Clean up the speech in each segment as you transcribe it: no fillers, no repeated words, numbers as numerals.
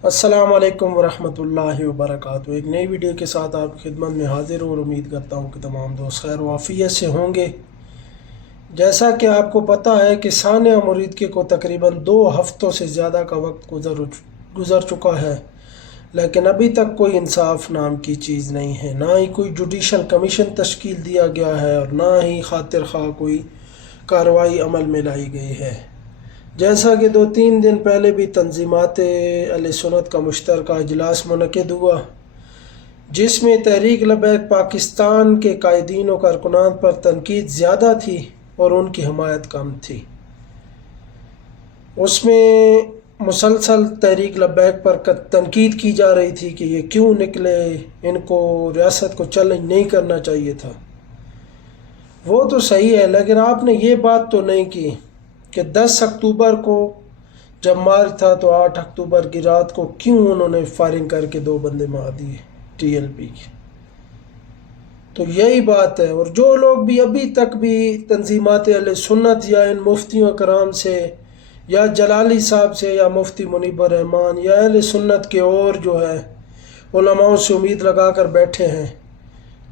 अस्सलाम वालेकुम वरहमतुल्लाहि वबरकातुहू। एक नई वीडियो के साथ आपकी खिदमत में हाजिर हूँ और उम्मीद करता हूँ कि तमाम दोस्त खैर वाफियत से होंगे। जैसा कि आपको पता है कि सानिया मुरीदकी को तकरीबन 2 हफ्तों से ज़्यादा का वक्त गुज़र चुका है, लेकिन अभी तक कोई इंसाफ नाम की चीज़ नहीं है। ना ही कोई जुडिशल कमीशन तश्कील दिया गया है और ना ही खातिर खा कोई कार्रवाई अमल में लाई गई है। जैसा कि 2-3 दिन पहले भी तंजीमात अहले सुन्नत का मुश्तरका इजलास मुनक़िद हुआ, जिसमें तहरीक लबैक पाकिस्तान के कायदीन व कारकुनान पर तनकीद ज़्यादा थी और उनकी हमायत कम थी। उसमें मुसलसल तहरीक लबैक पर तनकीद की जा रही थी कि ये क्यों निकले, इनको रियासत को चैलेंज नहीं करना चाहिए था। वो तो सही है, लेकिन आपने ये बात तो नहीं की कि 10 अक्टूबर को जब मार्च था तो 8 अक्टूबर की रात को क्यों उन्होंने फायरिंग करके 2 बंदे मार दिए TLP के। तो यही बात है। और जो लोग भी अभी तक भी तंजीमात अहले सुन्नत या इन मुफ्तियों कराम से या जलाली साहब से या मुफ्ती मुनीबर रहमान या अहले सुन्नत के और जो है उलमाओं से उम्मीद लगा कर बैठे हैं,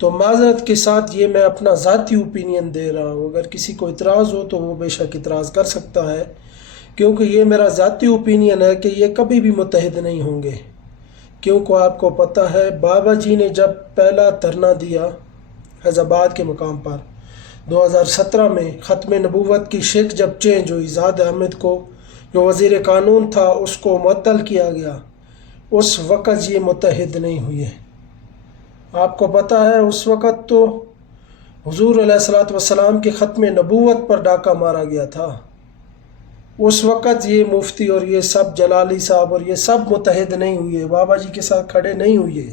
तो माज़रत के साथ ये मैं अपना ज़ाती ओपिनियन दे रहा हूँ। अगर किसी को इतराज़ हो तो वो बेशक इतराज़ कर सकता है, क्योंकि ये मेरा ज़ाती ओपिनियन है कि ये कभी भी मुत्तहिद नहीं होंगे। क्योंकि आपको पता है बाबा जी ने जब पहला धरना दिया फैज़ाबाद के मकाम पर 2017 में, ख़त्म नबूवत की शिक जब चेंज हुई, ज़ाद अहमद को जो वज़ीर कानून था उसको मुअत्तल किया गया, उस वक़्त ये मुत्तहिद नहीं हुए। आपको पता है उस वक़्त तो हुज़ूर अलैहिस्सलातु वस्सलाम के ख़त्म नबूवत पर डाका मारा गया था। उस वक़्त ये मुफ्ती और ये सब जलाली साहब और ये सब मुत्तहिद नहीं हुए, बाबा जी के साथ खड़े नहीं हुए।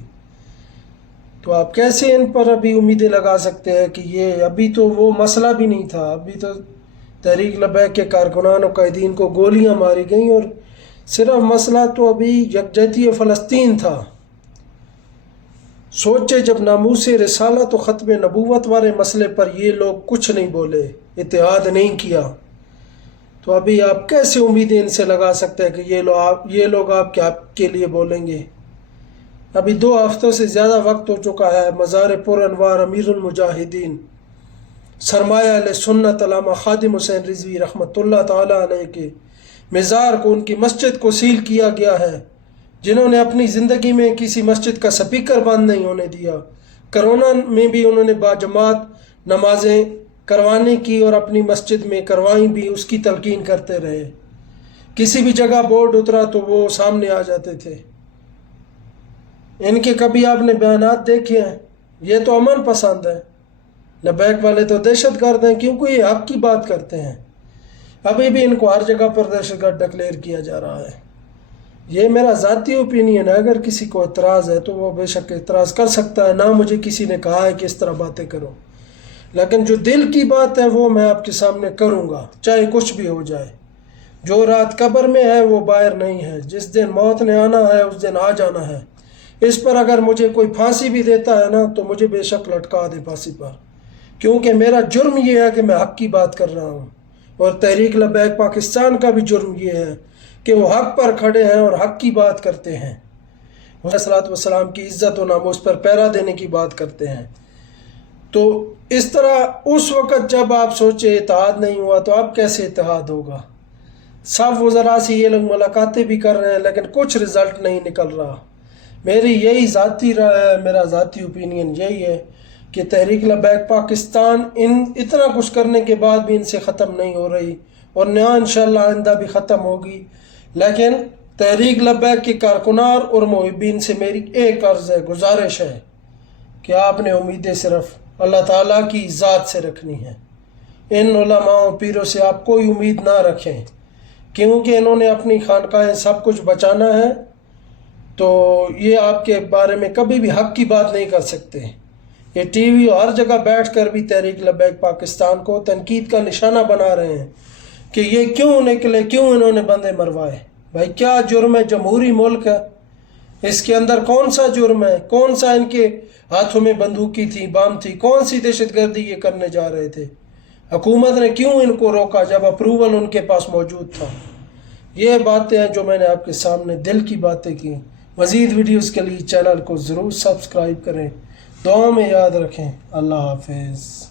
तो आप कैसे इन पर अभी उम्मीदें लगा सकते हैं कि ये अभी तो वो मसला भी नहीं था। अभी तो तहरीक लबैक के कारकुनान और कैदीन को गोलियां मारी गई और सिर्फ मसला तो अभी यकजहती फ़लस्तीन था। सोचे जब नामूस रिसालत तो ख़त्म नबूवत वाले मसले पर ये लोग कुछ नहीं बोले, इत्तेहाद नहीं किया, तो अभी आप कैसे उम्मीदें इनसे लगा सकते हैं कि ये लोग आपके लिए बोलेंगे। अभी 2 हफ्तों से ज़्यादा वक्त हो चुका है। मज़ार पुर अनवार अमीरुल मुजाहिदीन सरमाया अहले सुन्नत अल्लामा खादिम हुसैन रिज़वी रहमतुल्लाह ताला अलैह के मज़ार को, उनकी मस्जिद को सील किया गया है, जिन्होंने अपनी ज़िंदगी में किसी मस्जिद का स्पीकर बंद नहीं होने दिया। कोरोना में भी उन्होंने बाजमात नमाजें करवाने की और अपनी मस्जिद में करवाई भी, उसकी तलकीन करते रहे। किसी भी जगह बोर्ड उतरा तो वो सामने आ जाते थे। इनके कभी आपने बयानात देखे हैं? ये तो अमन पसंद है, लबैक वाले तो दहशत गर्द हैं, क्योंकि ये हक की बात करते हैं। अभी भी इनको हर जगह पर दहशतगर्द डिक्लेयर किया जा रहा है। ये मेरा ज़ाती ओपिनियन है। अगर किसी को एतराज़ है तो वो बेशक एतराज़ कर सकता है, ना मुझे किसी ने कहा है कि इस तरह बातें करो, लेकिन जो दिल की बात है वो मैं आपके सामने करूँगा, चाहे कुछ भी हो जाए। जो रात कब्र में है वो बाहर नहीं है, जिस दिन मौत ने आना है उस दिन आ जाना है। इस पर अगर मुझे कोई फांसी भी देता है ना तो मुझे बेशक लटका दे फांसी पर, क्योंकि मेरा जुर्म ये है कि मैं हक़ की बात कर रहा हूँ। और तहरीक लबैक पाकिस्तान का भी जुर्म ये है कि वो हक़ पर खड़े हैं और हक़ की बात करते हैं, अलैहिस्सलातु वस्सलाम की इज़्ज़त और नामूस पर पहरा देने की बात करते हैं। तो इस तरह उस वक़्त जब आप सोचे इत्तेहाद नहीं हुआ तो अब कैसे इत्तेहाद होगा। सब वज़रा से ये लोग मुलाकातें भी कर रहे हैं, लेकिन कुछ रिज़ल्ट नहीं निकल रहा। मेरी यही ज़ाती राय है, मेरा ज़ाती ओपिनियन यही है कि तहरीक लबैक पाकिस्तान इतना कुछ करने के बाद भी इनसे ख़त्म नहीं हो रही, और ना इंशाअल्लाह आइंदा भी ख़त्म होगी। लेकिन तहरीक लबैक के कारकुनार और मुहिब्बीन से मेरी एक अर्ज़ है, गुजारिश है कि आपने उम्मीदें सिर्फ अल्लाह ताला की ज़ात से रखनी है। इन उलमाओं पीरों से आप कोई उम्मीद ना रखें, क्योंकि इन्होंने अपनी खानकाहें सब कुछ बचाना है, तो ये आपके बारे में कभी भी हक़ की बात नहीं कर सकते। ये TV हर जगह बैठ कर भी तहरीक लबैक पाकिस्तान को तनकीद का निशाना बना रहे हैं कि ये क्यों निकले, क्यों इन्होंने बंदे मरवाए। भाई क्या जुर्म है? जमहूरी मुल्क है, इसके अंदर कौन सा जुर्म है? कौन सा इनके हाथों में बंदूकी थी, बम थी? कौन सी दहशतगर्दी ये करने जा रहे थे? हुकूमत ने क्यों इनको रोका जब अप्रूवल उनके पास मौजूद था? یہ باتیں ہیں جو میں نے آپ کے سامنے دل کی باتیں کی۔ مزید ویڈیوز کے لیے چینل کو ضرور سبسکرائب کریں، دعاؤں میں یاد رکھیں۔ اللہ حافظ۔